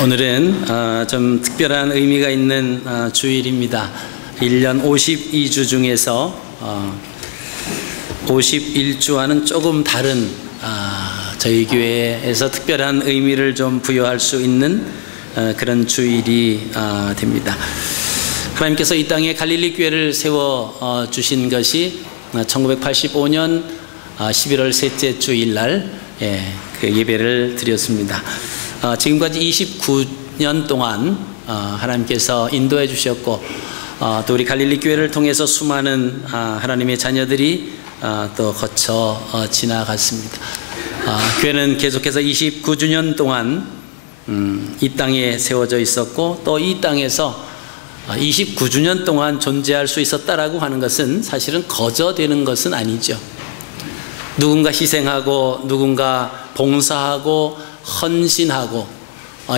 오늘은 좀 특별한 의미가 있는 주일입니다. 1년 52주 중에서 51주와는 조금 다른 저희 교회에서 특별한 의미를 좀 부여할 수 있는 그런 주일이 됩니다. 하나님께서 이 땅에 갈릴리 교회를 세워 주신 것이 1985년 11월 셋째 주일날 그 예배를 드렸습니다. 지금까지 29년 동안 하나님께서 인도해 주셨고 또 우리 갈릴리 교회를 통해서 수많은 하나님의 자녀들이 또 거쳐 지나갔습니다. 교회는 계속해서 29주년 동안 이 땅에 세워져 있었고 또 이 땅에서 29주년 동안 존재할 수 있었다라고 하는 것은 사실은 거저되는 것은 아니죠. 누군가 희생하고 누군가 봉사하고 헌신하고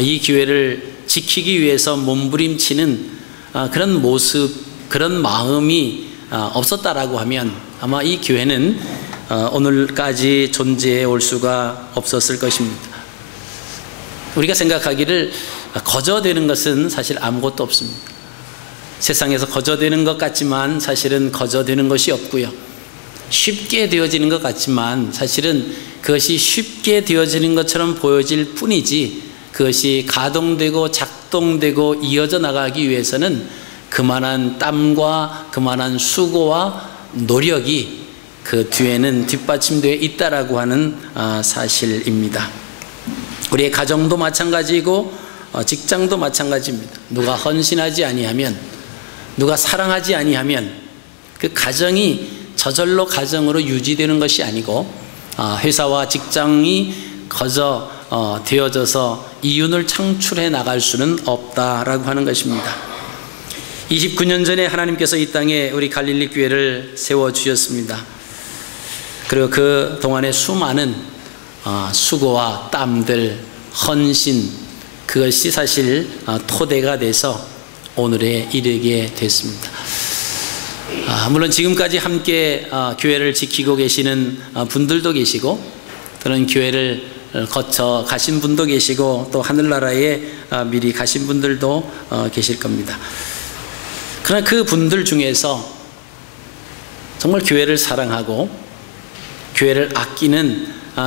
이 교회를 지키기 위해서 몸부림치는 그런 모습, 그런 마음이 없었다라고 하면 아마 이 교회는 오늘까지 존재해 올 수가 없었을 것입니다. 우리가 생각하기를 거저되는 것은 사실 아무것도 없습니다. 세상에서 거저되는 것 같지만 사실은 거저되는 것이 없고요. 쉽게 되어지는 것 같지만 사실은 그것이 쉽게 되어지는 것처럼 보여질 뿐이지 그것이 가동되고 작동되고 이어져 나가기 위해서는 그만한 땀과 그만한 수고와 노력이 그 뒤에는 뒷받침되어 있다라고 하는 사실입니다. 우리의 가정도 마찬가지고 직장도 마찬가지입니다. 누가 헌신하지 아니하면, 누가 사랑하지 아니하면 그 가정이 저절로 가정으로 유지되는 것이 아니고 회사와 직장이 거저 되어져서 이윤을 창출해 나갈 수는 없다라고 하는 것입니다. 29년 전에 하나님께서 이 땅에 우리 갈릴리 교회를 세워주셨습니다. 그리고 그 동안에 수많은 수고와 땀들, 헌신, 그것이 사실 토대가 돼서 오늘에 이르게 됐습니다. 물론 지금까지 함께 교회를 지키고 계시는 분들도 계시고 또는 교회를 거쳐 가신 분도 계시고 또 하늘나라에 미리 가신 분들도 계실 겁니다. 그러나 그 분들 중에서 정말 교회를 사랑하고 교회를 아끼는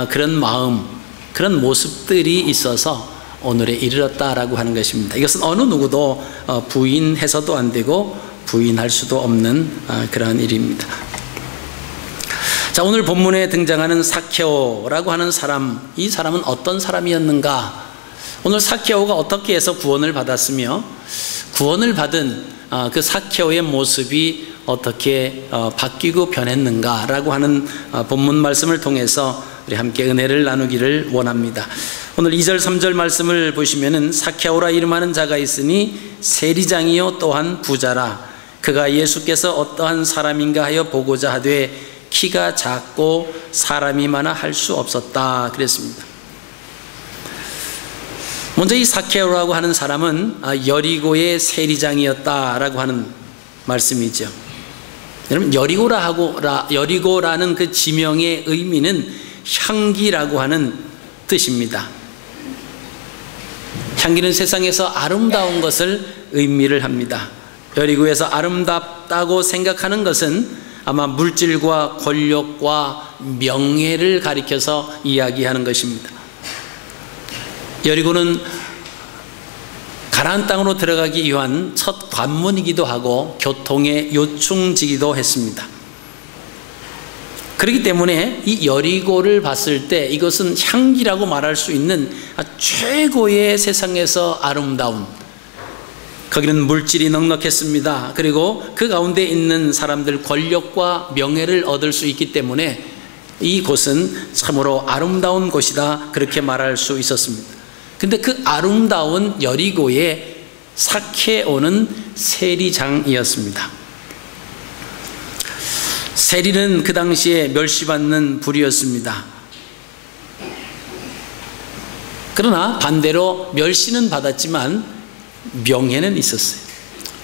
그런 마음, 그런 모습들이 있어서 오늘에 이르렀다라고 하는 것입니다. 이것은 어느 누구도 부인해서도 안 되고 부인할 수도 없는 그러한 일입니다. 자, 오늘 본문에 등장하는 사케오라고 하는 사람, 이 사람은 어떤 사람이었는가? 오늘 사케오가 어떻게 해서 구원을 받았으며 구원을 받은 그 사케오의 모습이 어떻게 바뀌고 변했는가라고 하는 본문 말씀을 통해서 우리 함께 은혜를 나누기를 원합니다. 오늘 2절 3절 말씀을 보시면은 사케오라 이름하는 자가 있으니 세리장이요 또한 부자라. 그가 예수께서 어떠한 사람인가 하여 보고자 하되 키가 작고 사람이 많아 할 수 없었다 그랬습니다. 먼저 이 사케오라고 하는 사람은 여리고의 세리장이었다라고 하는 말씀이죠. 여러분, 여리고라는 그 지명의 의미는 향기라고 하는 뜻입니다. 향기는 세상에서 아름다운 것을 의미를 합니다. 여리고에서 아름답다고 생각하는 것은 아마 물질과 권력과 명예를 가리켜서 이야기하는 것입니다. 여리고는 가나안 땅으로 들어가기 위한 첫 관문이기도 하고 교통의 요충지기도 했습니다. 그렇기 때문에 이 여리고를 봤을 때 이것은 향기라고 말할 수 있는 최고의 세상에서 아름다운, 거기는 물질이 넉넉했습니다. 그리고 그 가운데 있는 사람들 권력과 명예를 얻을 수 있기 때문에 이곳은 참으로 아름다운 곳이다 그렇게 말할 수 있었습니다. 근데 그 아름다운 여리고의 사케오는 세리장이었습니다. 세리는 그 당시에 멸시받는 부류였습니다. 그러나 반대로 멸시는 받았지만 명예는 있었어요.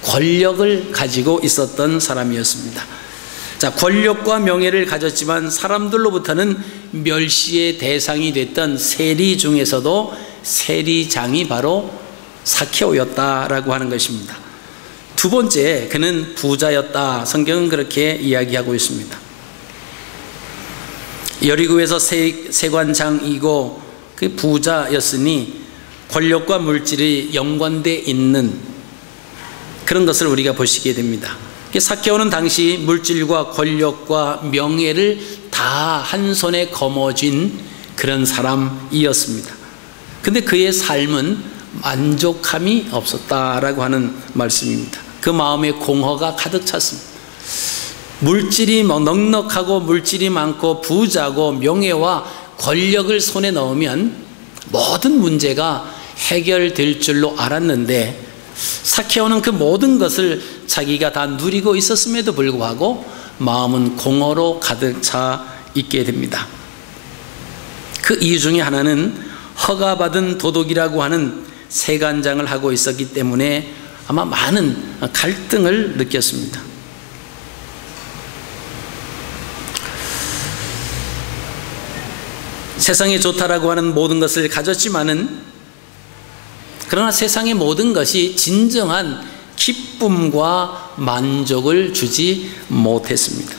권력을 가지고 있었던 사람이었습니다. 자, 권력과 명예를 가졌지만 사람들로부터는 멸시의 대상이 됐던 세리 중에서도 세리장이 바로 삭개오였다라고 하는 것입니다. 두 번째, 그는 부자였다. 성경은 그렇게 이야기하고 있습니다. 여리고에서 세관장이고 그 부자였으니 권력과 물질이 연관되어 있는 그런 것을 우리가 보시게 됩니다. 삭개오는 당시 물질과 권력과 명예를 다 한 손에 거머쥔 그런 사람이었습니다. 근데 그의 삶은 만족함이 없었다라고 하는 말씀입니다. 그 마음에 공허가 가득 찼습니다. 물질이 넉넉하고 물질이 많고 부자고 명예와 권력을 손에 넣으면 모든 문제가 해결될 줄로 알았는데, 삭개오는 그 모든 것을 자기가 다 누리고 있었음에도 불구하고 마음은 공허로 가득 차 있게 됩니다. 그 이유 중에 하나는 허가받은 도덕이라고 하는 세관장을 하고 있었기 때문에 아마 많은 갈등을 느꼈습니다. 세상에 좋다라고 하는 모든 것을 가졌지만은, 그러나 세상의 모든 것이 진정한 기쁨과 만족을 주지 못했습니다.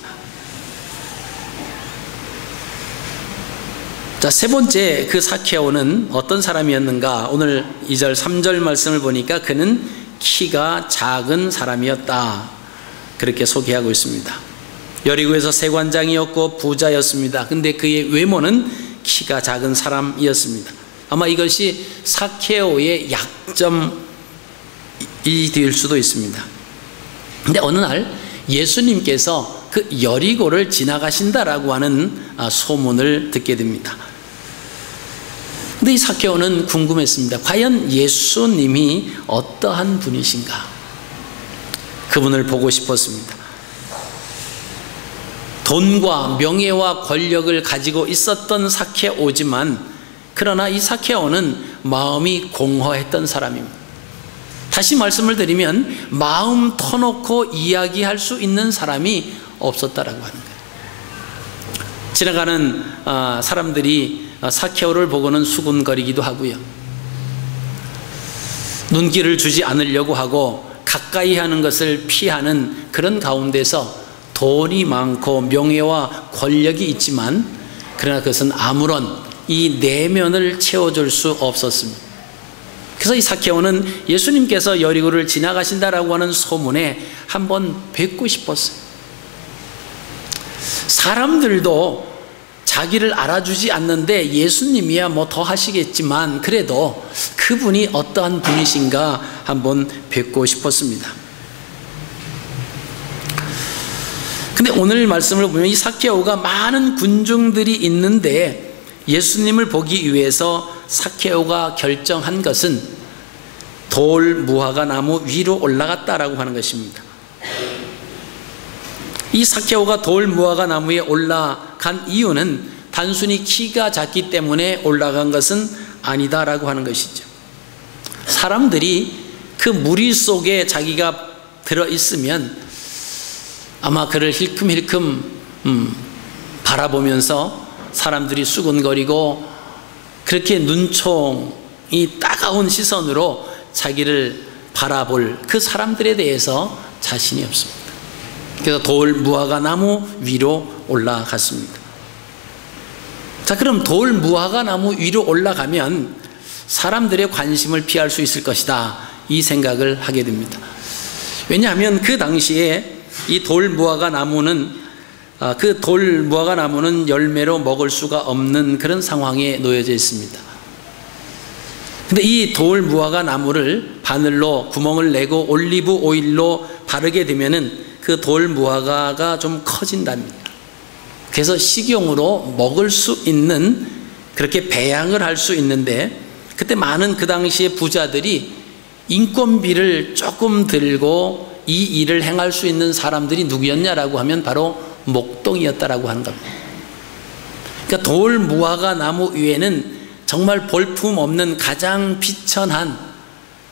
자, 세 번째, 그 삭개오는 어떤 사람이었는가? 오늘 2절 3절 말씀을 보니까 그는 키가 작은 사람이었다, 그렇게 소개하고 있습니다. 여리고에서 세관장이었고 부자였습니다. 근데 그의 외모는 키가 작은 사람이었습니다. 아마 이것이 삭개오의 약점이 될 수도 있습니다. 근데 어느 날 예수님께서 그 여리고를 지나가신다라고 하는 소문을 듣게 됩니다. 근데 이 삭개오는 궁금했습니다. 과연 예수님이 어떠한 분이신가? 그분을 보고 싶었습니다. 돈과 명예와 권력을 가지고 있었던 삭개오지만, 그러나 이 삭개오는 마음이 공허했던 사람입니다. 다시 말씀을 드리면 마음 터놓고 이야기할 수 있는 사람이 없었다라고 하는 거예요. 지나가는 사람들이 삭개오를 보고는 수군거리기도 하고요, 눈길을 주지 않으려고 하고 가까이 하는 것을 피하는 그런 가운데서 돈이 많고 명예와 권력이 있지만, 그러나 그것은 아무런 이 내면을 채워줄 수 없었습니다. 그래서 이 삭개오는 예수님께서 여리고를 지나가신다라고 하는 소문에 한번 뵙고 싶었어요. 사람들도 자기를 알아주지 않는데 예수님이야 뭐 더 하시겠지만, 그래도 그분이 어떠한 분이신가 한번 뵙고 싶었습니다. 근데 오늘 말씀을 보면 이 삭개오가 많은 군중들이 있는데 예수님을 보기 위해서 삭개오가 결정한 것은 돌 무화과 나무 위로 올라갔다라고 하는 것입니다. 이 삭개오가 돌 무화과 나무에 올라간 이유는 단순히 키가 작기 때문에 올라간 것은 아니다라고 하는 것이죠. 사람들이 그 무리 속에 자기가 들어있으면 아마 그를 힐끔힐끔 바라보면서 사람들이 수군거리고 그렇게 눈총이 따가운 시선으로 자기를 바라볼 그 사람들에 대해서 자신이 없습니다. 그래서 돌 무화과 나무 위로 올라갔습니다. 자, 그럼 돌 무화과 나무 위로 올라가면 사람들의 관심을 피할 수 있을 것이다, 이 생각을 하게 됩니다. 왜냐하면 그 당시에 이 돌 무화과 나무는 그 돌 무화과 나무는 열매로 먹을 수가 없는 그런 상황에 놓여져 있습니다. 근데 이 돌 무화과 나무를 바늘로 구멍을 내고 올리브 오일로 바르게 되면은 그 돌 무화과가 좀 커진답니다. 그래서 식용으로 먹을 수 있는, 그렇게 배양을 할 수 있는데, 그때 많은 그 당시의 부자들이 인건비를 조금 들고 이 일을 행할 수 있는 사람들이 누구였냐라고 하면 바로 목동이었다라고 하는 겁니다. 그러니까 돌 무화과 나무 위에는 정말 볼품 없는 가장 비천한,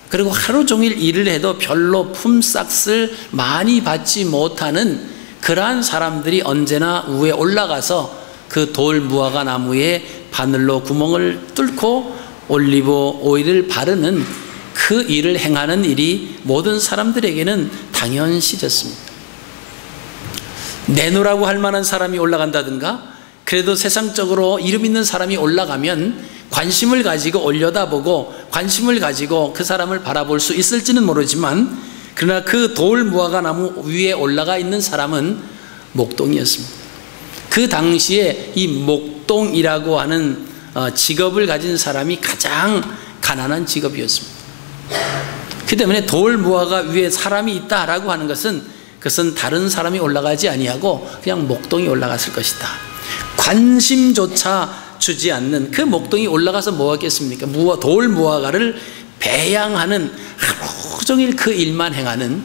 그리고 하루 종일 일을 해도 별로 품삯을 많이 받지 못하는 그러한 사람들이 언제나 위에 올라가서 그 돌 무화과 나무에 바늘로 구멍을 뚫고 올리브 오일을 바르는 그 일을 행하는 일이 모든 사람들에게는 당연시됐습니다. 내노라고 할 만한 사람이 올라간다든가, 그래도 세상적으로 이름 있는 사람이 올라가면 관심을 가지고 올려다보고 관심을 가지고 그 사람을 바라볼 수 있을지는 모르지만, 그러나 그 돌 무화과 나무 위에 올라가 있는 사람은 목동이었습니다. 그 당시에 이 목동이라고 하는 직업을 가진 사람이 가장 가난한 직업이었습니다. 그 때문에 돌 무화과 위에 사람이 있다라고 하는 것은, 그것은 다른 사람이 올라가지 아니하고 그냥 목동이 올라갔을 것이다. 관심조차 주지 않는 그 목동이 올라가서 뭐 하겠습니까? 돌 무화과를 배양하는, 하루 종일 그 일만 행하는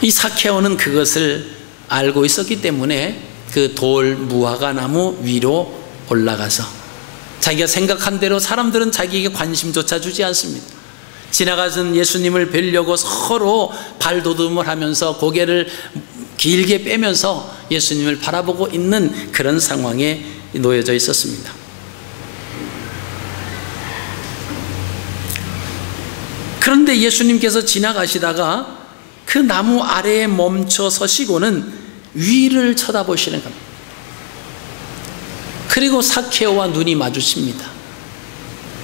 이 삭개오는 그것을 알고 있었기 때문에 그 돌 무화과 나무 위로 올라가서 자기가 생각한 대로, 사람들은 자기에게 관심조차 주지 않습니다. 지나가던 예수님을 뵈려고 서로 발돋움을 하면서 고개를 길게 빼면서 예수님을 바라보고 있는 그런 상황에 놓여져 있었습니다. 그런데 예수님께서 지나가시다가 그 나무 아래에 멈춰 서시고는 위를 쳐다보시는 겁니다. 그리고 삭개오와 눈이 마주칩니다.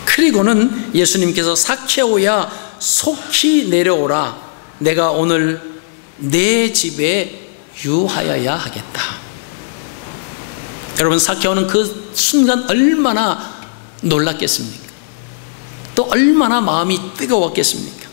그리고는 예수님께서 삭개오야 속히 내려오라, 내가 오늘 내 집에 유하여야 하겠다. 여러분, 삭개오는 그 순간 얼마나 놀랐겠습니까? 또 얼마나 마음이 뜨거웠겠습니까?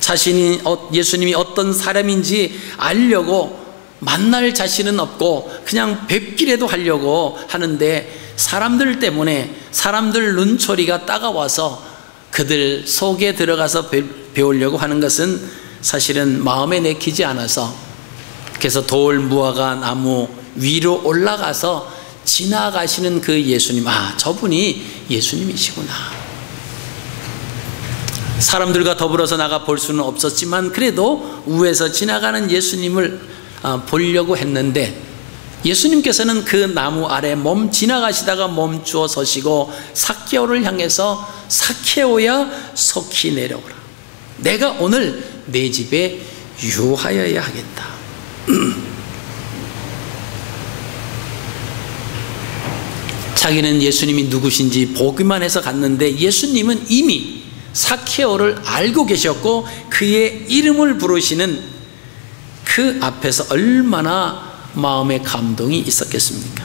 자신이 예수님이 어떤 사람인지 알려고 만날 자신은 없고 그냥 뵙기라도 하려고 하는데, 사람들 때문에, 사람들 눈초리가 따가워서 그들 속에 들어가서 배우려고 하는 것은 사실은 마음에 내키지 않아서, 그래서 돌 무화과 나무 위로 올라가서 지나가시는 그 예수님, 저분이 예수님이시구나. 사람들과 더불어서 나가 볼 수는 없었지만 그래도 위에서 지나가는 예수님을 보려고 했는데, 예수님께서는 그 나무 아래 지나가시다가 멈추어 서시고 삭개오를 향해서 삭개오야 속히 내려오라, 내가 오늘 내 집에 유하여야 하겠다. 자기는 예수님이 누구신지 보기만 해서 갔는데, 예수님은 이미 삭개오를 알고 계셨고 그의 이름을 부르시는 그 앞에서 얼마나 마음의 감동이 있었겠습니까?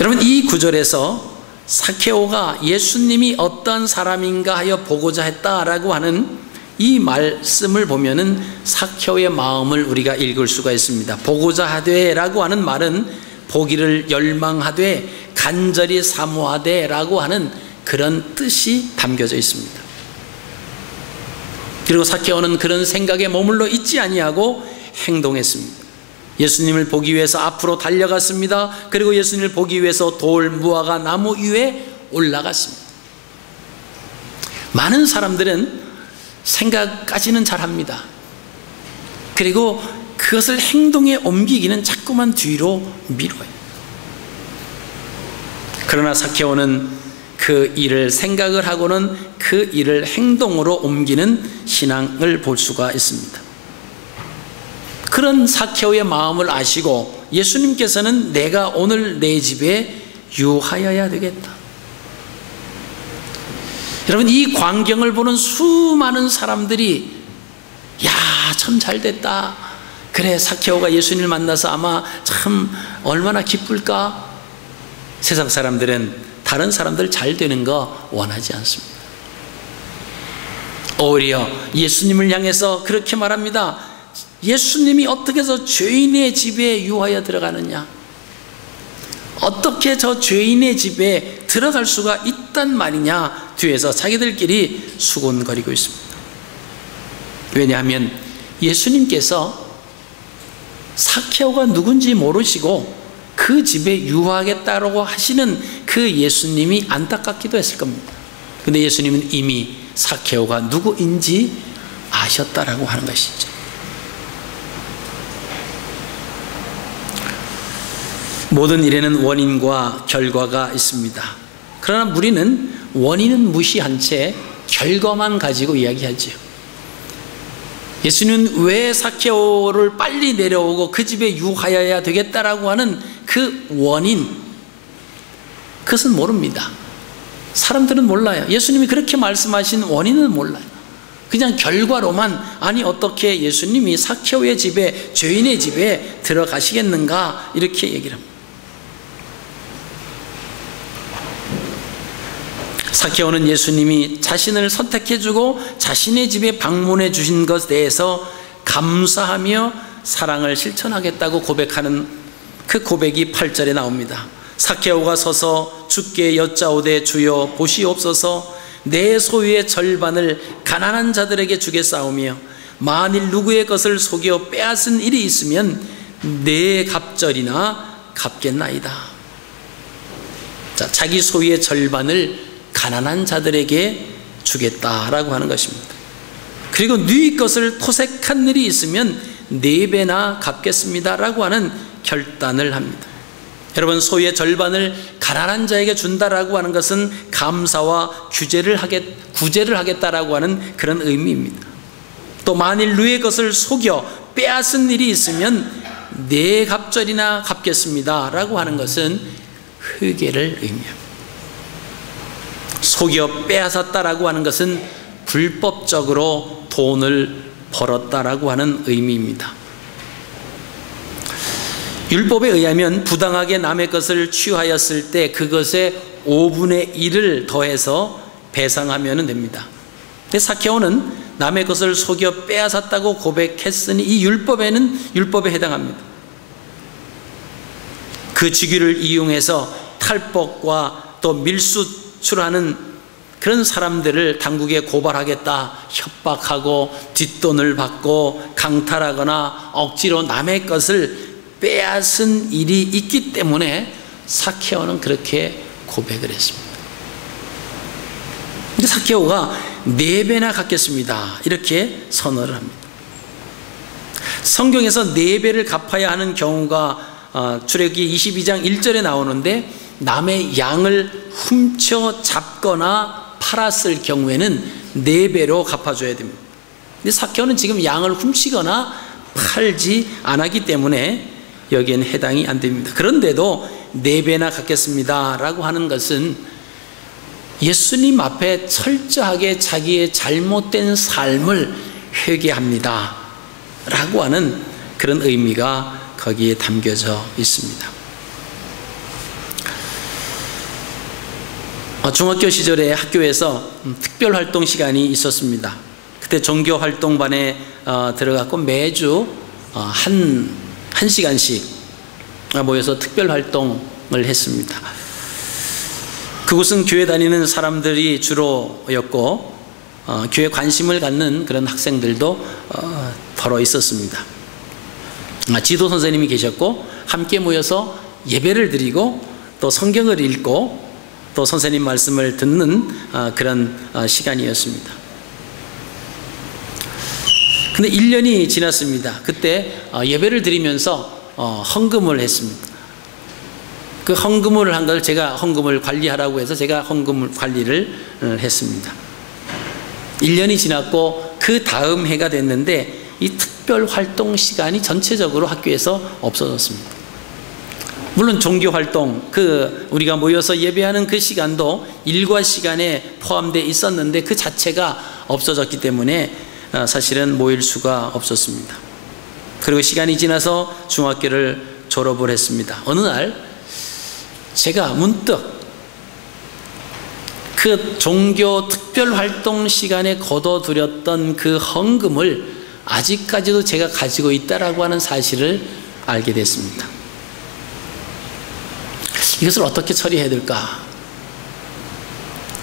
여러분, 이 구절에서 삭개오가 예수님이 어떤 사람인가 하여 보고자 했다라고 하는 이 말씀을 보면은 삭개오의 마음을 우리가 읽을 수가 있습니다. 보고자 하되라고 하는 말은 보기를 열망하되 간절히 사모하되라고 하는 그런 뜻이 담겨져 있습니다. 그리고 삭개오는 그런 생각에 머물러 있지 아니하고 행동했습니다. 예수님을 보기 위해서 앞으로 달려갔습니다. 그리고 예수님을 보기 위해서 돌 무화과 나무 위에 올라갔습니다. 많은 사람들은 생각까지는 잘합니다. 그리고 그것을 행동에 옮기기는 자꾸만 뒤로 미뤄요. 그러나 삭개오는 그 일을 생각을 하고는 그 일을 행동으로 옮기는 신앙을 볼 수가 있습니다. 그런 삭개오의 마음을 아시고 예수님께서는 내가 오늘 내 집에 유하여야 되겠다. 여러분, 이 광경을 보는 수많은 사람들이 야, 참 잘됐다. 그래, 삭개오가 예수님을 만나서 아마 참 얼마나 기쁠까. 세상 사람들은 다른 사람들 잘 되는 거 원하지 않습니다. 오히려 예수님을 향해서 그렇게 말합니다. 예수님이 어떻게 해서 죄인의 집에 유하여 들어가느냐, 어떻게 저 죄인의 집에 들어갈 수가 있단 말이냐, 뒤에서 자기들끼리 수군거리고 있습니다. 왜냐하면 예수님께서 삭개오가 누군지 모르시고 그 집에 유하겠다라고 하시는 그 예수님이 안타깝기도 했을 겁니다. 근데 예수님은 이미 삭개오가 누구인지 아셨다라고 하는 것이죠. 모든 일에는 원인과 결과가 있습니다. 그러나 우리는 원인은 무시한 채 결과만 가지고 이야기하지요. 예수님은 왜 삭개오를 빨리 내려오고 그 집에 유하여야 되겠다라고 하는 그 원인, 그것은 모릅니다. 사람들은 몰라요. 예수님이 그렇게 말씀하신 원인은 몰라요. 그냥 결과로만, 아니 어떻게 예수님이 삭개오의 집에, 죄인의 집에 들어가시겠는가, 이렇게 얘기를 합니다. 삭개오는 예수님이 자신을 선택해주고 자신의 집에 방문해 주신 것에 대해서 감사하며 사랑을 실천하겠다고 고백하는 그 고백이 8절에 나옵니다. 삭개오가 서서 주께 여짜오되 주여 보시옵소서, 내 소유의 절반을 가난한 자들에게 주겠사오며 만일 누구의 것을 속여 빼앗은 일이 있으면 내 갑절이나 갚겠나이다. 자, 자기 소유의 절반을 가난한 자들에게 주겠다라고 하는 것입니다. 그리고 네 것을 토색한 일이 있으면 4배나 갚겠습니다라고 하는 결단을 합니다. 여러분, 소유의 절반을 가난한 자에게 준다라고 하는 것은 감사와 구제를 하겠다라고 하는 그런 의미입니다. 또 만일 누의 것을 속여 빼앗은 일이 있으면 4갑절이나 갚겠습니다라고 하는 것은 회개를 의미합니다. 속여 빼앗았다라고 하는 것은 불법적으로 돈을 벌었다라고 하는 의미입니다. 율법에 의하면 부당하게 남의 것을 취하였을 때 그것의 5분의 1을 더해서 배상하면 됩니다. 근데 삭개오는 남의 것을 속여 빼앗았다고 고백했으니 이 율법에 해당합니다. 그 직위를 이용해서 탈법과 또 밀수출하는 그런 사람들을 당국에 고발하겠다, 협박하고 뒷돈을 받고 강탈하거나 억지로 남의 것을 빼앗은 일이 있기 때문에 삭개오는 그렇게 고백을 했습니다. 근데 삭개오가 4배나 갚겠습니다, 이렇게 선언을 합니다. 성경에서 4배를 갚아야 하는 경우가 출애굽기 22장 1절에 나오는데, 남의 양을 훔쳐 잡거나 팔았을 경우에는 4배로 갚아줘야 됩니다. 근데 삭개오는 지금 양을 훔치거나 팔지 않았기 때문에 여기에는 해당이 안 됩니다. 그런데도 4배나 갚겠습니다 라고 하는 것은 예수님 앞에 철저하게 자기의 잘못된 삶을 회개합니다 라고 하는 그런 의미가 거기에 담겨져 있습니다. 중학교 시절에 학교에서 특별활동 시간이 있었습니다. 그때 종교활동반에 들어갔고 매주 한 시간씩 모여서 특별활동을 했습니다. 그곳은 교회 다니는 사람들이 주로였고 교회 관심을 갖는 그런 학생들도 더러 있었습니다. 지도 선생님이 계셨고 함께 모여서 예배를 드리고 또 성경을 읽고 또 선생님 말씀을 듣는 그런 시간이었습니다. 근데 1년이 지났습니다. 그때 예배를 드리면서 헌금을 했습니다. 그 헌금을 한 걸 제가 헌금을 관리하라고 해서 제가 헌금을 관리를 했습니다. 1년이 지났고 그 다음 해가 됐는데 이 특별 활동 시간이 전체적으로 학교에서 없어졌습니다. 물론 종교활동, 우리가 모여서 예배하는 그 시간도 일과 시간에 포함되어 있었는데 그 자체가 없어졌기 때문에 사실은 모일 수가 없었습니다. 그리고 시간이 지나서 중학교를 졸업을 했습니다. 어느 날 제가 문득 그 종교 특별활동 시간에 거둬들였던 그 헌금을 아직까지도 제가 가지고 있다라고 하는 사실을 알게 됐습니다. 이것을 어떻게 처리해야 될까?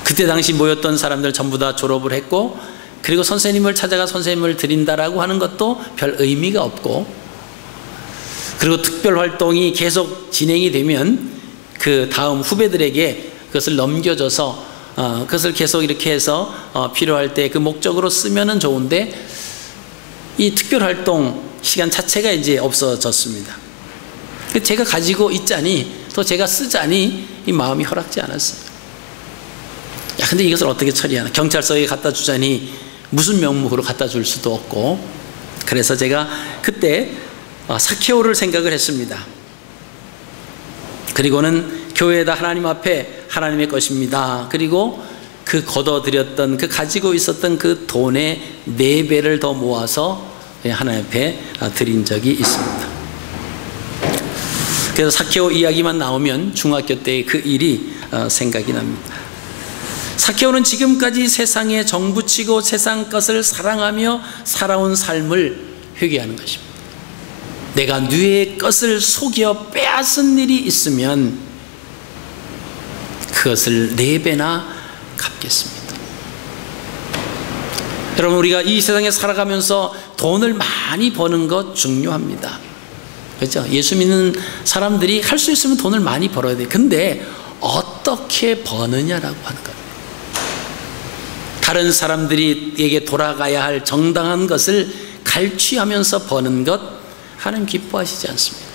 그때 당시 모였던 사람들 전부 다 졸업을 했고, 그리고 선생님을 찾아가 선생님을 드린다라고 하는 것도 별 의미가 없고, 그리고 특별활동이 계속 진행이 되면 그 다음 후배들에게 그것을 넘겨줘서 그것을 계속 이렇게 해서 필요할 때 그 목적으로 쓰면은 좋은데, 이 특별활동 시간 자체가 이제 없어졌습니다. 제가 가지고 있자니 또 제가 쓰자니 이 마음이 허락지 않았어요. 야, 근데 이것을 어떻게 처리하나? 경찰서에 갖다 주자니 무슨 명목으로 갖다 줄 수도 없고, 그래서 제가 그때 사케오를 생각을 했습니다. 그리고는 교회에다 하나님 앞에 하나님의 것입니다. 그리고 그 걷어들였던 그 가지고 있었던 그 돈의 4배를 더 모아서 하나님 앞에 드린 적이 있습니다. 그래서 사케오 이야기만 나오면 중학교 때의 그 일이 생각이 납니다. 사케오는 지금까지 세상에 정부치고 세상 것을 사랑하며 살아온 삶을 회개하는 것입니다. 내가 누의 것을 속여 빼앗은 일이 있으면 그것을 4배나 갚겠습니다. 여러분, 우리가 이 세상에 살아가면서 돈을 많이 버는 것 중요합니다. 그렇죠? 예수 믿는 사람들이 할 수 있으면 돈을 많이 벌어야 돼요. 근데 어떻게 버느냐라고 하는 거예요. 다른 사람들에게 돌아가야 할 정당한 것을 갈취하면서 버는 것 하나님 기뻐하시지 않습니다.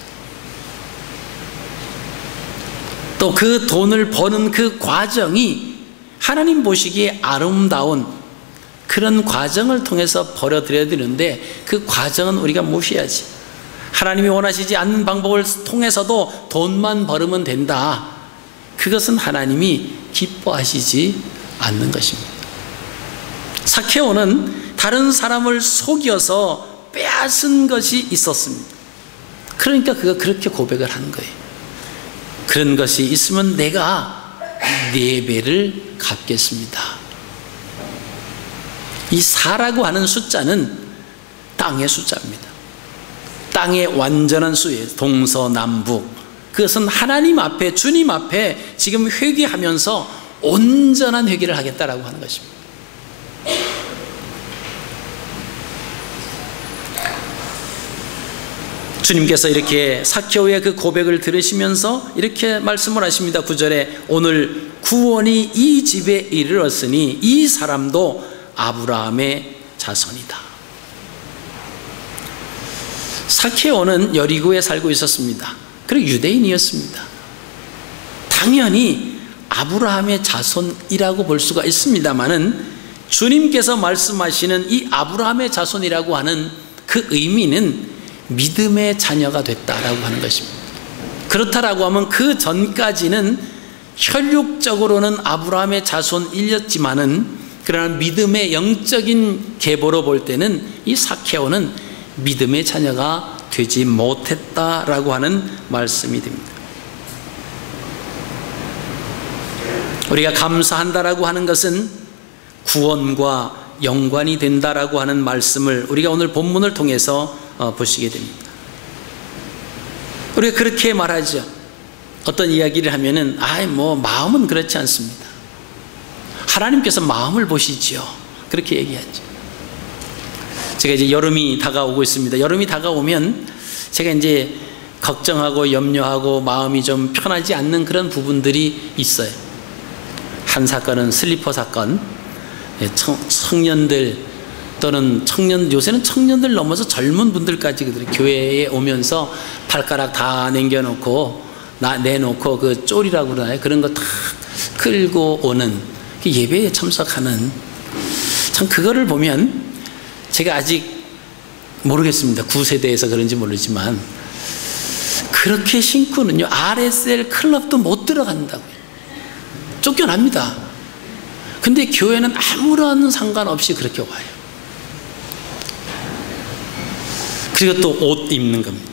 또 그 돈을 버는 그 과정이 하나님 보시기에 아름다운 그런 과정을 통해서 벌어들여야 되는데, 그 과정은 우리가 무시하지. 하나님이 원하시지 않는 방법을 통해서도 돈만 벌으면 된다. 그것은 하나님이 기뻐하시지 않는 것입니다. 사케오는 다른 사람을 속여서 빼앗은 것이 있었습니다. 그러니까 그가 그렇게 고백을 하는 거예요. 그런 것이 있으면 내가 4배를 갚겠습니다. 이 4라고 하는 숫자는 땅의 숫자입니다. 땅의 완전한 수예요. 동서남북. 그것은 하나님 앞에, 주님 앞에 지금 회개하면서 온전한 회개를 하겠다라고 하는 것입니다. 주님께서 이렇게 사케오의 그 고백을 들으시면서 이렇게 말씀을 하십니다. 9절에 오늘 구원이 이 집에 이르렀으니 이 사람도 아브라함의 자손이다. 사케오는 여리고에 살고 있었습니다. 그리고 유대인이었습니다. 당연히 아브라함의 자손이라고 볼 수가 있습니다만은 주님께서 말씀하시는 이 아브라함의 자손이라고 하는 그 의미는 믿음의 자녀가 됐다라고 하는 것입니다. 그렇다라고 하면 그 전까지는 혈육적으로는 아브라함의 자손이었지만은, 그러나 믿음의 영적인 계보로 볼 때는 이 사케오는 믿음의 자녀가 되지 못했다라고 하는 말씀이 됩니다. 우리가 감사한다라고 하는 것은 구원과 연관이 된다라고 하는 말씀을 우리가 오늘 본문을 통해서 보시게 됩니다. 우리가 그렇게 말하죠. 어떤 이야기를 하면은 마음은 그렇지 않습니다. 하나님께서 마음을 보시지요. 그렇게 얘기하죠. 제가 이제 여름이 다가오고 있습니다. 여름이 다가오면 제가 이제 걱정하고 염려하고 마음이 좀 편하지 않는 그런 부분들이 있어요. 한 사건은 슬리퍼 사건. 청년들 또는 요새는 청년들 넘어서 젊은 분들까지 교회에 오면서 발가락 다 내놓고 그 쫄이라고 그러나요? 그런 거 다 끌고 오는 예배에 참석하는, 참 그거를 보면 제가 아직 모르겠습니다. 9세대에서 그런지 모르지만 그렇게 신고는요 RSL 클럽도 못 들어간다고요. 쫓겨납니다. 근데 교회는 아무런 상관없이 그렇게 와요. 그리고 또 옷 입는 겁니다.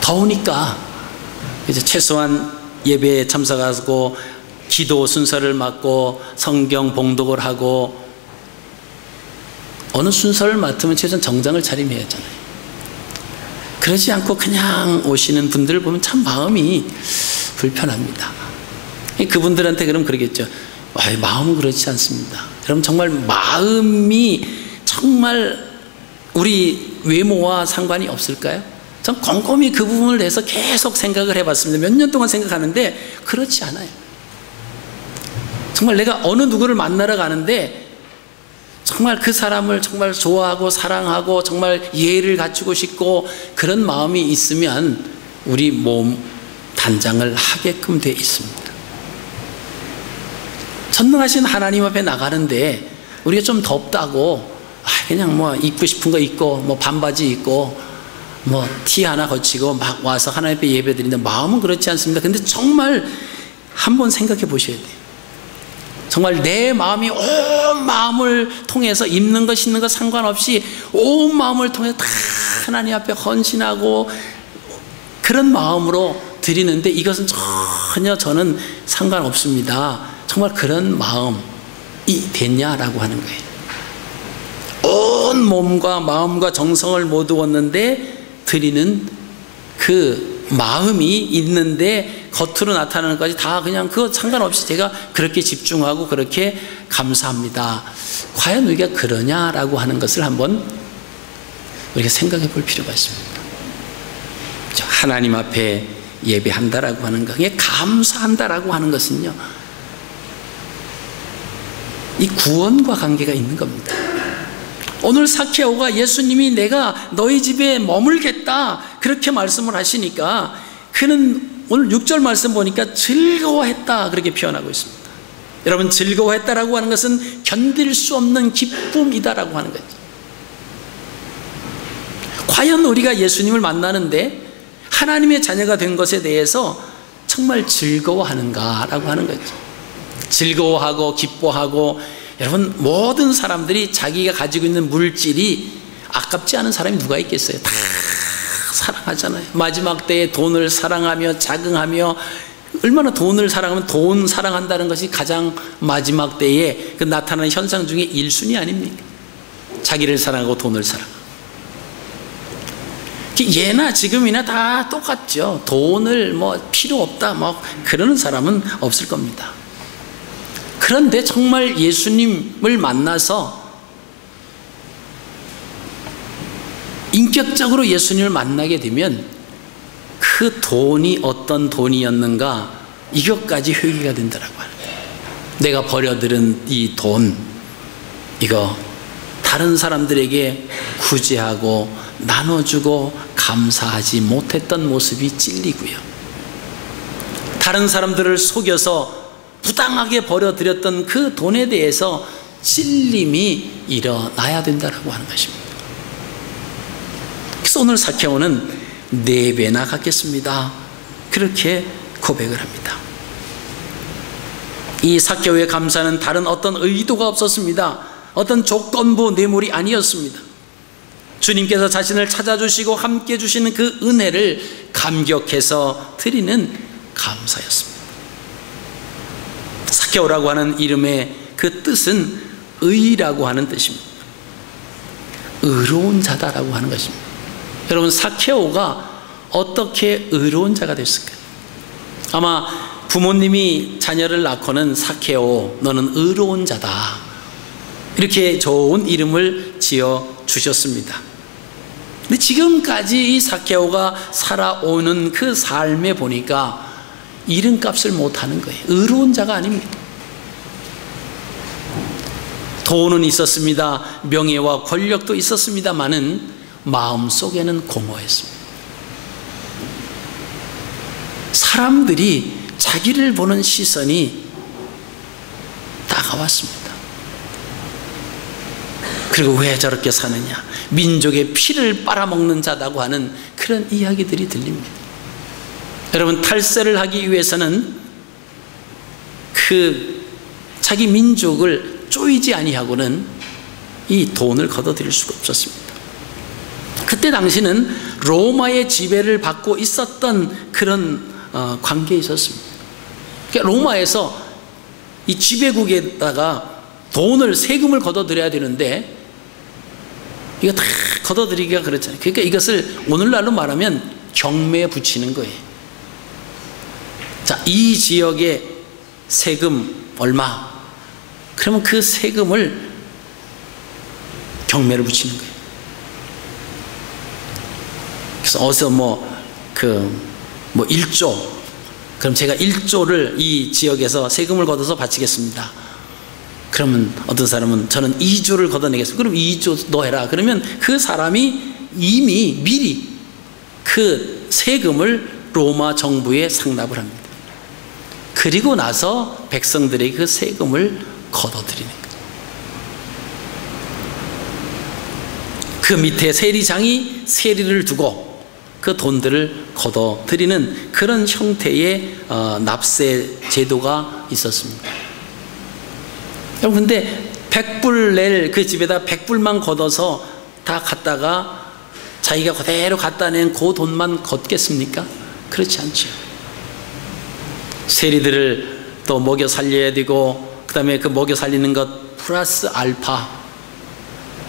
더우니까 이제 최소한 예배에 참석하고 기도 순서를 맡고 성경 봉독을 하고, 어느 순서를 맡으면 최소한 정장을 차림해야 하잖아요. 그러지 않고 그냥 오시는 분들을 보면 참 마음이 불편합니다. 그분들한테 그럼 그러겠죠. 마음은 그렇지 않습니다. 여러분, 정말 마음이 정말 우리 외모와 상관이 없을까요? 전 곰곰이 그 부분을 대해서 계속 생각을 해봤습니다. 몇 년 동안 생각하는데 그렇지 않아요. 정말 내가 어느 누구를 만나러 가는데 정말 그 사람을 정말 좋아하고 사랑하고 정말 예의를 갖추고 싶고 그런 마음이 있으면 우리 몸 단장을 하게끔 되어 있습니다. 전능하신 하나님 앞에 나가는데 우리가 좀 덥다고 그냥 뭐 입고 싶은 거 입고 뭐 반바지 입고 뭐 티 하나 거치고 막 와서 하나님 앞에 예배 드리는데 마음은 그렇지 않습니다. 근데 정말 한번 생각해 보셔야 돼요. 정말 내 마음이 온 마음을 통해서 입는 것 신는 것 상관없이 온 마음을 통해서 다 하나님 앞에 헌신하고 그런 마음으로 드리는데 이것은 전혀 저는 상관없습니다. 정말 그런 마음이 됐냐라고 하는 거예요. 온 몸과 마음과 정성을 모두었는데 드리는 그 마음이 있는데 겉으로 나타나는 것까지 다 그냥 그거 상관없이 제가 그렇게 집중하고 그렇게 감사합니다. 과연 우리가 그러냐라고 하는 것을 한번 우리가 생각해 볼 필요가 있습니다. 하나님 앞에 예배한다라고 하는 것, 감사한다라고 하는 것은요, 이 구원과 관계가 있는 겁니다. 오늘 사케오가 예수님이 내가 너희 집에 머물겠다 그렇게 말씀을 하시니까 그는 오늘 6절 말씀 보니까 즐거워했다 그렇게 표현하고 있습니다. 여러분, 즐거워했다라고 하는 것은 견딜 수 없는 기쁨이다라고 하는 거죠. 과연 우리가 예수님을 만나는데 하나님의 자녀가 된 것에 대해서 정말 즐거워하는가라고 하는 거죠. 즐거워하고 기뻐하고, 여러분, 모든 사람들이 자기가 가지고 있는 물질이 아깝지 않은 사람이 누가 있겠어요? 다 사랑하잖아요. 마지막 때에 돈을 사랑하며 자긍하며, 얼마나 돈을 사랑하면 돈 사랑한다는 것이 가장 마지막 때에 그 나타나는 현상 중에 1순위 아닙니까? 자기를 사랑하고 돈을 사랑하고. 예나 지금이나 다 똑같죠. 돈을 뭐 필요 없다 뭐 그러는 사람은 없을 겁니다. 그런데 정말 예수님을 만나서 인격적으로 예수님을 만나게 되면 그 돈이 어떤 돈이었는가 이것까지 회개가 된다라고 하는 거예요. 내가 버려들은 이 돈, 이거 다른 사람들에게 구제하고 나눠주고 감사하지 못했던 모습이 찔리고요, 다른 사람들을 속여서 부당하게 버려들였던 그 돈에 대해서 찔림이 일어나야 된다고 하는 것입니다. 그래서 오늘 사케오는 4배나 갚겠습니다 그렇게 고백을 합니다. 이 사케오의 감사는 다른 어떤 의도가 없었습니다. 어떤 조건부 뇌물이 아니었습니다. 주님께서 자신을 찾아주시고 함께 주시는 그 은혜를 감격해서 드리는 감사였습니다. 사케오라고 하는 이름의 그 뜻은 의라고 하는 뜻입니다. 의로운 자다라고 하는 것입니다. 여러분, 사케오가 어떻게 의로운 자가 됐을까요? 아마 부모님이 자녀를 낳고는 사케오, 너는 의로운 자다, 이렇게 좋은 이름을 지어 주셨습니다. 근데 지금까지 이 사케오가 살아오는 그 삶에 보니까 이름값을 못하는 거예요. 의로운 자가 아닙니다. 돈은 있었습니다. 명예와 권력도 있었습니다마는 마음속에는 공허했습니다. 사람들이 자기를 보는 시선이 다가왔습니다. 그리고 왜 저렇게 사느냐, 민족의 피를 빨아먹는 자다고 하는 그런 이야기들이 들립니다. 여러분, 탈세를 하기 위해서는 그 자기 민족을 쪼이지 아니하고는 이 돈을 걷어들일 수가 없었습니다. 그때 당시는 로마의 지배를 받고 있었던 그런 관계에 있었습니다. 그러니까 로마에서 이 지배국에다가 돈을, 세금을 걷어들여야 되는데 이거 다 걷어들이기가 그렇잖아요. 그러니까 이것을 오늘날로 말하면 경매에 붙이는 거예요. 자, 이 지역의 세금 얼마? 그러면 그 세금을 경매를 붙이는 거예요. 그래서 어서 뭐 1조, 그럼 제가 1조를 이 지역에서 세금을 걷어서 바치겠습니다. 그러면 어떤 사람은 저는 2조를 걷어내겠습니다. 그럼 2조 너 해라. 그러면 그 사람이 이미 미리 그 세금을 로마 정부에 상납을 합니다. 그리고 나서 백성들에게 그 세금을 걷어들이는 거예요. 그 밑에 세리장이 세리를 두고 그 돈들을 걷어들이는 그런 형태의 납세 제도가 있었습니다. 여러분, 근데 100불 낼 그 집에다 100불만 걷어서 다 갖다가 자기가 그대로 갖다 낸 그 돈만 걷겠습니까? 그렇지 않죠. 세리들을 또 먹여 살려야 되고, 그 다음에 그 먹여 살리는 것 플러스 알파,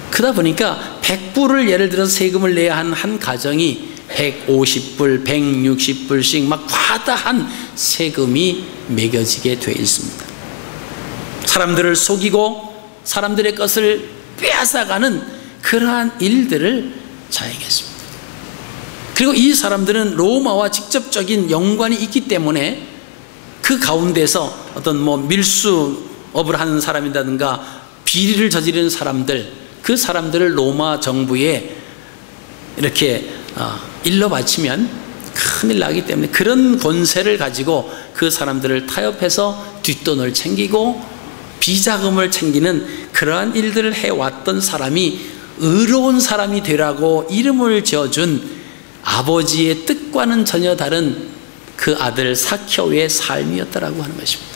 그러다 보니까 100불을 예를 들어서 세금을 내야 하는 한 가정이 150불, 160불씩 막 과다한 세금이 매겨지게 되어 있습니다. 사람들을 속이고 사람들의 것을 빼앗아가는 그러한 일들을 자행했습니다. 그리고 이 사람들은 로마와 직접적인 연관이 있기 때문에 그 가운데서 어떤 밀수업을 하는 사람이라든가 비리를 저지르는 사람들, 그 사람들을 로마 정부에 이렇게 일러 바치면 큰일 나기 때문에 그런 권세를 가지고 그 사람들을 타협해서 뒷돈을 챙기고 비자금을 챙기는 그러한 일들을 해왔던 사람이 의로운 사람이 되라고 이름을 지어준 아버지의 뜻과는 전혀 다른 그 아들 삭개오의 삶이었다라고 하는 것입니다.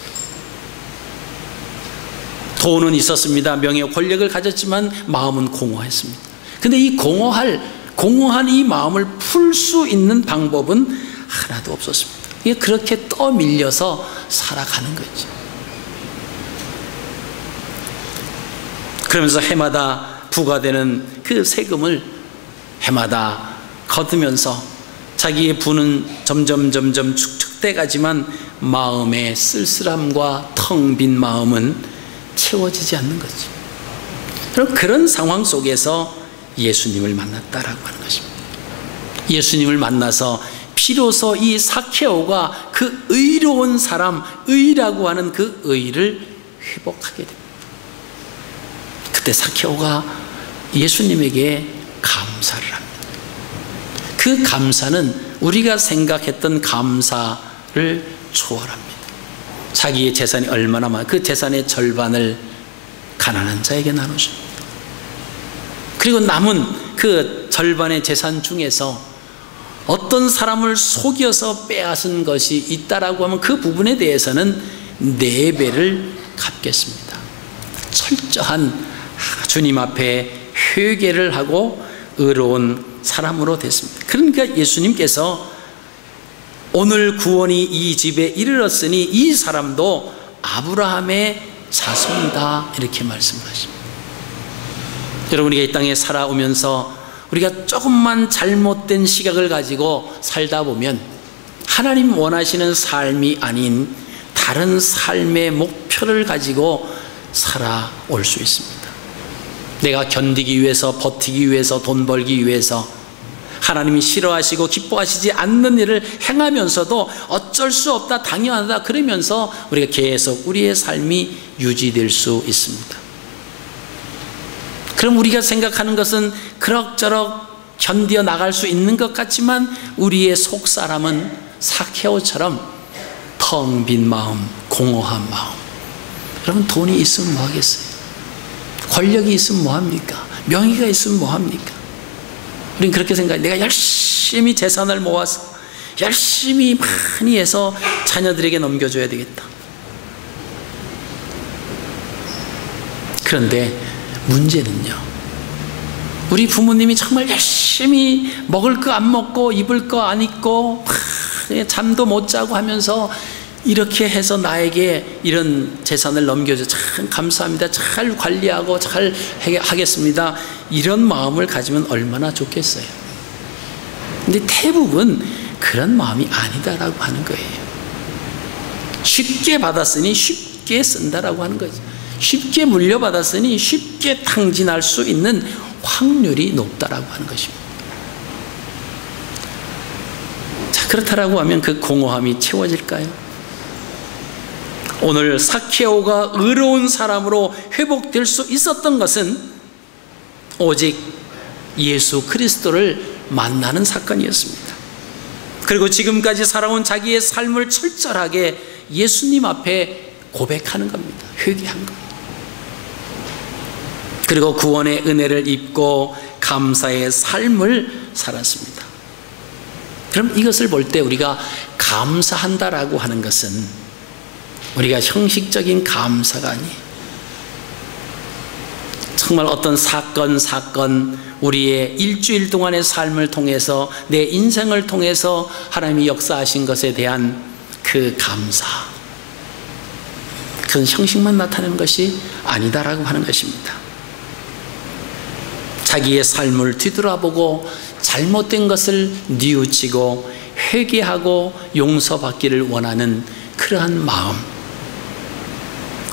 돈은 있었습니다. 명예와 권력을 가졌지만 마음은 공허했습니다. 근데 이 공허한 이 마음을 풀 수 있는 방법은 하나도 없었습니다. 이게 그렇게 떠밀려서 살아가는 거죠. 그러면서 해마다 부과되는 그 세금을 해마다 거두면서 자기의 부는 점점 축적돼 가지만 마음의 쓸쓸함과 텅 빈 마음은 채워지지 않는 거죠. 그럼 그런 상황 속에서 예수님을 만났다라고 하는 것입니다. 예수님을 만나서 비로소 이 삭개오가 그 의로운 사람, 의라고 하는 그 의를 회복하게 됩니다. 그때 삭개오가 예수님에게 감사를 합니다. 그 감사는 우리가 생각했던 감사를 초월합니다. 자기의 재산이 얼마나 많아, 그 재산의 절반을 가난한 자에게 나눠줍니다. 그리고 남은 그 절반의 재산 중에서 어떤 사람을 속여서 빼앗은 것이 있다라고 하면 그 부분에 대해서는 4배를 갚겠습니다. 철저한 주님 앞에 회개를 하고 의로운 사람으로 됐습니다. 그러니까 예수님께서 오늘 구원이 이 집에 이르렀으니 이 사람도 아브라함의 자손이다, 이렇게 말씀하십니다. 여러분, 우리가 이 땅에 살아오면서 우리가 조금만 잘못된 시각을 가지고 살다 보면 하나님 원하시는 삶이 아닌 다른 삶의 목표를 가지고 살아올 수 있습니다. 내가 견디기 위해서, 버티기 위해서, 돈 벌기 위해서 하나님이 싫어하시고 기뻐하시지 않는 일을 행하면서도 어쩔 수 없다, 당연하다 그러면서 우리가 계속 우리의 삶이 유지될 수 있습니다. 그럼 우리가 생각하는 것은 그럭저럭 견디어 나갈 수 있는 것 같지만 우리의 속사람은 삭개오처럼 텅 빈 마음, 공허한 마음. 여러분, 돈이 있으면 뭐 하겠어요? 권력이 있으면 뭐 합니까? 명예가 있으면 뭐 합니까? 우린 그렇게 생각해요. 내가 열심히 재산을 모아서 열심히 많이 해서 자녀들에게 넘겨줘야 되겠다. 그런데 문제는요, 우리 부모님이 정말 열심히 먹을 거 안 먹고 입을 거 안 입고 잠도 못 자고 하면서 이렇게 해서 나에게 이런 재산을 넘겨줘, 참 감사합니다, 잘 관리하고 잘 하겠습니다, 이런 마음을 가지면 얼마나 좋겠어요. 근데 대부분 그런 마음이 아니다라고 하는 거예요. 쉽게 받았으니 쉽게 쓴다라고 하는 거죠. 쉽게 물려받았으니 쉽게 탕진할 수 있는 확률이 높다라고 하는 것입니다. 자, 그렇다라고 하면 그 공허함이 채워질까요? 오늘 삭케오가 의로운 사람으로 회복될 수 있었던 것은 오직 예수 그리스도를 만나는 사건이었습니다. 그리고 지금까지 살아온 자기의 삶을 철저하게 예수님 앞에 고백하는 겁니다. 회개한 겁니다. 그리고 구원의 은혜를 입고 감사의 삶을 살았습니다. 그럼 이것을 볼 때 우리가 감사한다라고 하는 것은 우리가 형식적인 감사가 아니에요. 정말 어떤 사건 우리의 일주일 동안의 삶을 통해서 내 인생을 통해서 하나님이 역사하신 것에 대한 그 감사, 그런 형식만 나타내는 것이 아니다라고 하는 것입니다. 자기의 삶을 뒤돌아보고 잘못된 것을 뉘우치고 회개하고 용서받기를 원하는 그러한 마음,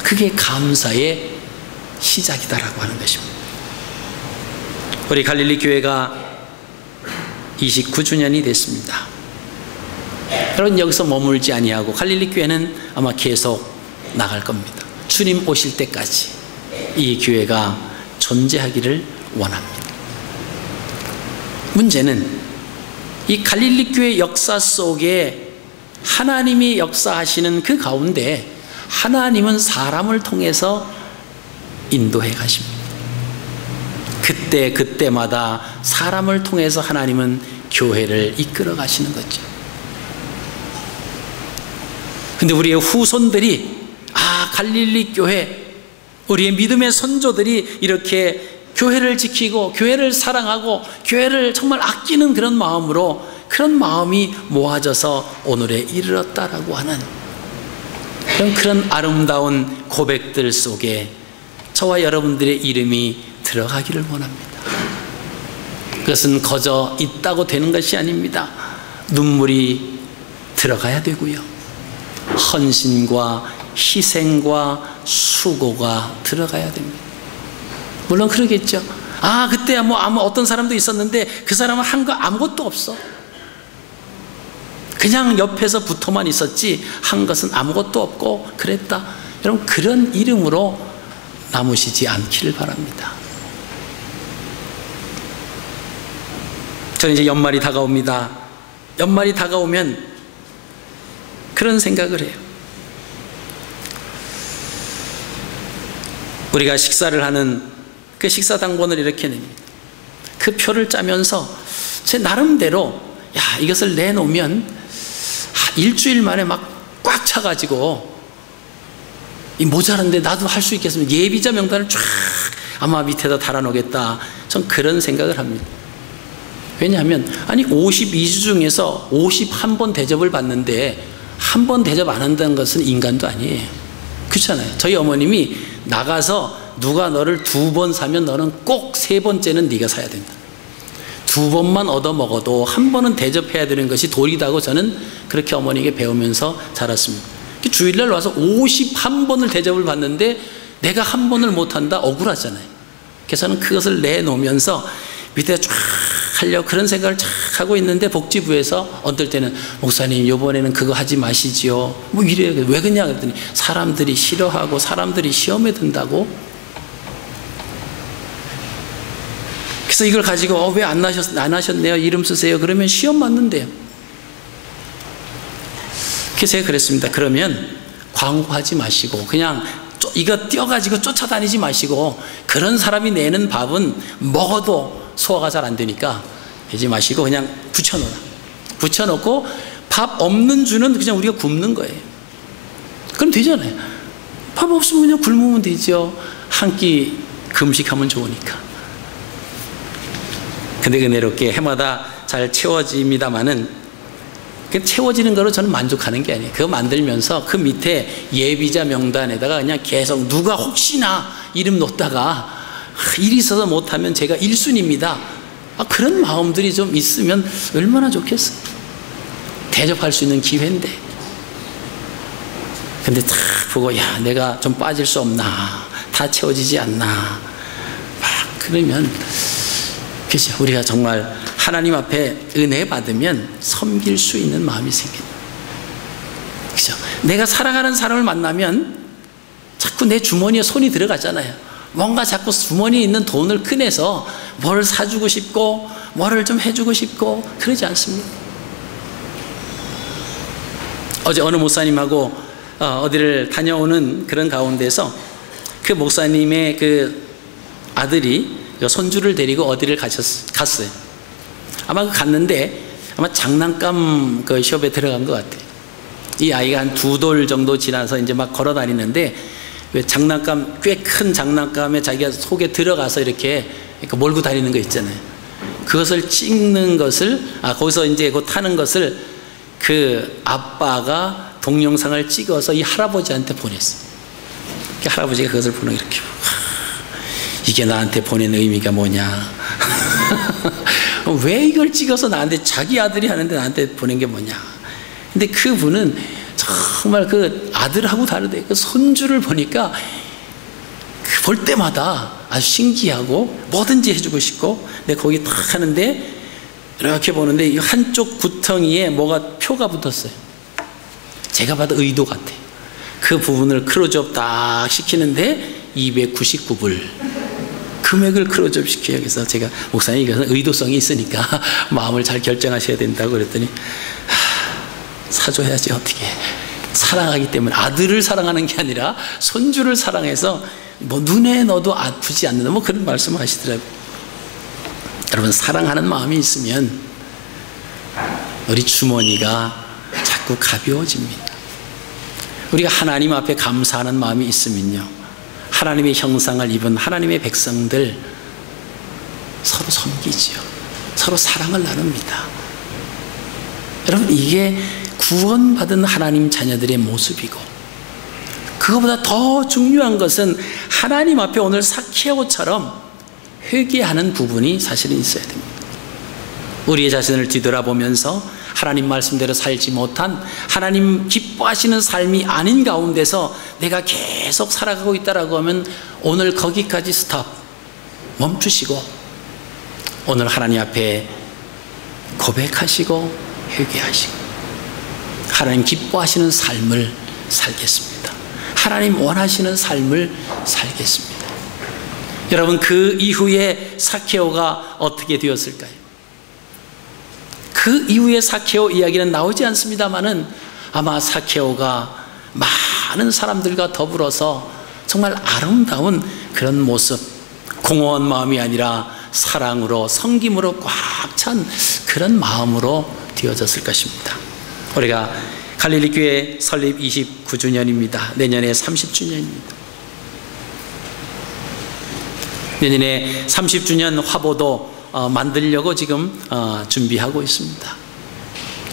그게 감사의 시작이다라고 하는 것입니다. 우리 갈릴리 교회가 29주년이 됐습니다. 여러분, 여기서 머물지 아니하고 갈릴리 교회는 아마 계속 나갈 겁니다. 주님 오실 때까지 이 교회가 존재하기를 원합니다. 문제는 이 갈릴리 교회 역사 속에 하나님이 역사하시는 그 가운데 하나님은 사람을 통해서 인도해 가십니다. 그때마다 사람을 통해서 하나님은 교회를 이끌어 가시는 거죠. 근데 우리의 후손들이 갈릴리 교회, 우리의 믿음의 선조들이 이렇게 교회를 지키고 교회를 사랑하고 교회를 정말 아끼는 그런 마음으로, 그런 마음이 모아져서 오늘에 이르렀다라고 하는 그런 아름다운 고백들 속에 저와 여러분들의 이름이 들어가기를 원합니다. 그것은 거저 있다고 되는 것이 아닙니다. 눈물이 들어가야 되고요, 헌신과 희생과 수고가 들어가야 됩니다. 물론 그러겠죠. 그때 어떤 사람도 있었는데 그 사람은 한 거 아무것도 없어, 그냥 옆에서 붙어만 있었지 한 것은 아무것도 없고 그랬다. 여러분, 그런 이름으로 남으시지 않기를 바랍니다. 저는 이제 연말이 다가옵니다. 연말이 다가오면 그런 생각을 해요. 우리가 식사를 하는 그 식사당번을 이렇게 냅니다. 그 표를 짜면서 제 나름대로 이것을 내놓으면 일주일 만에 막 꽉 차가지고 모자란데 나도 할 수 있겠으면 예비자 명단을 쫙 아마 밑에다 달아놓겠다, 전 그런 생각을 합니다. 왜냐하면 52주 중에서 51번 대접을 받는데 한 번 대접 안 한다는 것은 인간도 아니에요. 그렇잖아요. 저희 어머님이 나가서 누가 너를 2번 사면 너는 꼭 3번째는 네가 사야 된다. 2번만 얻어먹어도 한 번은 대접해야 되는 것이 도리다고 저는 그렇게 어머니에게 배우면서 자랐습니다. 주일날 와서 51번을 대접을 받는데 내가 한 번을 못한다, 억울하잖아요. 그래서 저는 그것을 내놓으면서 밑에 쫙 하려고 그런 생각을 쫙 하고 있는데 복지부에서 어떨 때는 목사님 이번에는 그거 하지 마시지요, 이래요. 왜 그러냐 그랬더니 사람들이 싫어하고 사람들이 시험에 든다고. 그래서 이걸 가지고 왜 안 하셨네요, 이름 쓰세요, 그러면 시험 맞는데요. 그래서 제가 그랬습니다. 그러면 광고하지 마시고 그냥 이거 띄어가지고 쫓아다니지 마시고, 그런 사람이 내는 밥은 먹어도 소화가 잘 안 되니까 하지 마시고 그냥 붙여놓고 밥 없는 주는 그냥 우리가 굶는 거예요. 그럼 되잖아요. 밥 없으면 그냥 굶으면 되죠. 한 끼 금식하면 좋으니까. 근데 은혜롭게 해마다 잘 채워집니다만은 그 채워지는 거로 저는 만족하는 게 아니에요. 그거 만들면서 그 밑에 예비자 명단에다가 그냥 계속 누가 혹시나 이름 놓다가 일이 있어서 못하면 제가 1순위입니다. 그런 마음들이 좀 있으면 얼마나 좋겠어요. 대접할 수 있는 기회인데. 근데 딱 보고 내가 좀 빠질 수 없나, 다 채워지지 않나, 그러면 그죠, 우리가 정말 하나님 앞에 은혜 받으면 섬길 수 있는 마음이 생깁니다. 그죠? 내가 사랑하는 사람을 만나면 자꾸 내 주머니에 손이 들어가잖아요. 뭔가 자꾸 주머니에 있는 돈을 꺼내서 뭘 사주고 싶고 뭐를 좀 해주고 싶고 그러지 않습니까? 어제 어느 목사님하고 어디를 다녀오는 그런 가운데서 그 목사님의 그 아들이 손주를 데리고 어디를 갔어요. 아마 갔는데 아마 장난감 그 숍에 들어간 것 같아요. 이 아이가 한 2돌 정도 지나서 이제 막 걸어 다니는데 왜 장난감, 꽤 큰 장난감에 자기가 속에 들어가서 이렇게 몰고 다니는 거 있잖아요. 그것을 찍는 것을, 거기서 이제 그 타는 것을 그 아빠가 동영상을 찍어서 이 할아버지한테 보냈어요. 그 할아버지가 그것을 보는 이렇게, 이게 나한테 보낸 의미가 뭐냐. 왜 이걸 찍어서 나한테, 자기 아들이 하는데 나한테 보낸 게 뭐냐. 근데 그분은 정말 그 아들하고 다르대. 그 손주를 보니까 볼 때마다 아주 신기하고 뭐든지 해주고 싶고, 근데 거기 딱 하는데 이렇게 보는데 이 한쪽 구덩이에 뭐가 표가 붙었어요. 제가 봐도 의도 같아요. 그 부분을 클로즈업 딱 시키는데 299불 금액을 클로즈업 시켜요. 그래서 제가 목사님 이것은 의도성이 있으니까 마음을 잘 결정하셔야 된다고 그랬더니 사줘야지 어떻게. 사랑하기 때문에, 아들을 사랑하는 게 아니라 손주를 사랑해서 뭐 눈에 넣어도 아프지 않는다 뭐 그런 말씀을 하시더라고요. 여러분, 사랑하는 마음이 있으면 우리 주머니가 자꾸 가벼워집니다. 우리가 하나님 앞에 감사하는 마음이 있으면요, 하나님의 형상을 입은 하나님의 백성들 서로 섬기지요. 서로 사랑을 나눕니다. 여러분, 이게 구원받은 하나님 자녀들의 모습이고, 그것보다 더 중요한 것은 하나님 앞에 오늘 삭개오처럼 회개하는 부분이 사실은 있어야 됩니다. 우리의 자신을 뒤돌아보면서 하나님 말씀대로 살지 못한, 하나님 기뻐하시는 삶이 아닌 가운데서 내가 계속 살아가고 있다라고 하면 오늘 거기까지 스탑, 멈추시고 오늘 하나님 앞에 고백하시고 회개하시고 하나님 기뻐하시는 삶을 살겠습니다. 하나님 원하시는 삶을 살겠습니다. 여러분, 그 이후에 삭개오가 어떻게 되었을까요? 그 이후에 삭개오 이야기는 나오지 않습니다만은 아마 삭개오가 많은 사람들과 더불어서 정말 아름다운 그런 모습, 공허한 마음이 아니라 사랑으로, 섬김으로 꽉 찬 그런 마음으로 되어졌을 것입니다. 우리가 갈릴리 교회 설립 29주년입니다. 내년에 30주년입니다. 내년에 30주년 화보도 만들려고 지금 준비하고 있습니다.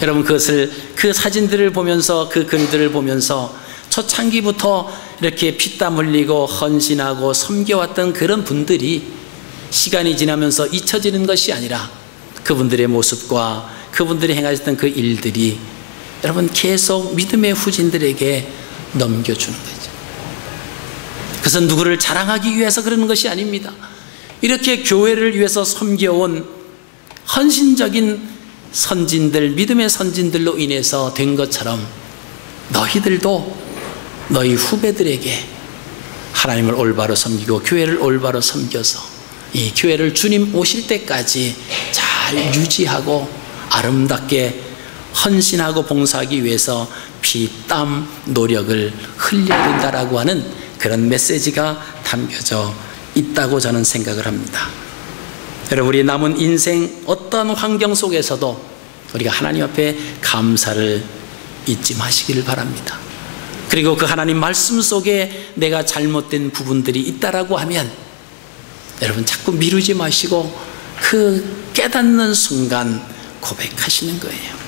여러분, 그 사진들을 보면서, 그 글들을 보면서 초창기부터 이렇게 피땀 흘리고 헌신하고 섬겨왔던 그런 분들이 시간이 지나면서 잊혀지는 것이 아니라 그분들의 모습과 그분들이 행하셨던 그 일들이 여러분 계속 믿음의 후진들에게 넘겨주는 거죠. 그것은 누구를 자랑하기 위해서 그러는 것이 아닙니다. 이렇게 교회를 위해서 섬겨온 헌신적인 선진들, 믿음의 선진들로 인해서 된 것처럼 너희들도 너희 후배들에게 하나님을 올바로 섬기고 교회를 올바로 섬겨서 이 교회를 주님 오실 때까지 잘 유지하고 아름답게 헌신하고 봉사하기 위해서 피, 땀, 노력을 흘려야 된다라고 하는 그런 메시지가 담겨져 있다고 저는 생각을 합니다. 여러분, 우리 남은 인생 어떤 환경 속에서도 우리가 하나님 앞에 감사를 잊지 마시기를 바랍니다. 그리고 그 하나님 말씀 속에 내가 잘못된 부분들이 있다라고 하면 여러분 자꾸 미루지 마시고 그 깨닫는 순간 고백하시는 거예요.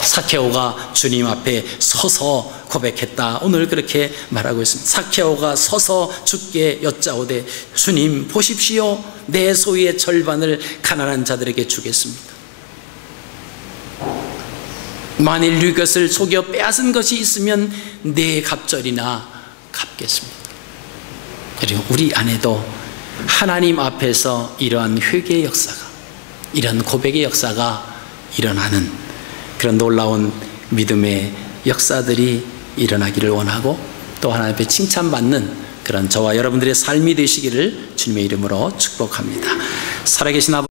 삭개오가 주님 앞에 서서 고백했다. 오늘 그렇게 말하고 있습니다. 삭개오가 서서 주께 여짜오되 주님 보십시오, 내 소유의 절반을 가난한 자들에게 주겠습니다. 만일 이것을 속여 빼앗은 것이 있으면 네 갑절이나 갚겠습니다. 그리고 우리 안에도 하나님 앞에서 이러한 회개의 역사가, 이런 고백의 역사가 일어나는 그런 놀라운 믿음의 역사들이 일어나기를 원하고 또 하나님 앞에 칭찬받는 그런 저와 여러분들의 삶이 되시기를 주님의 이름으로 축복합니다. 살아계신 아버지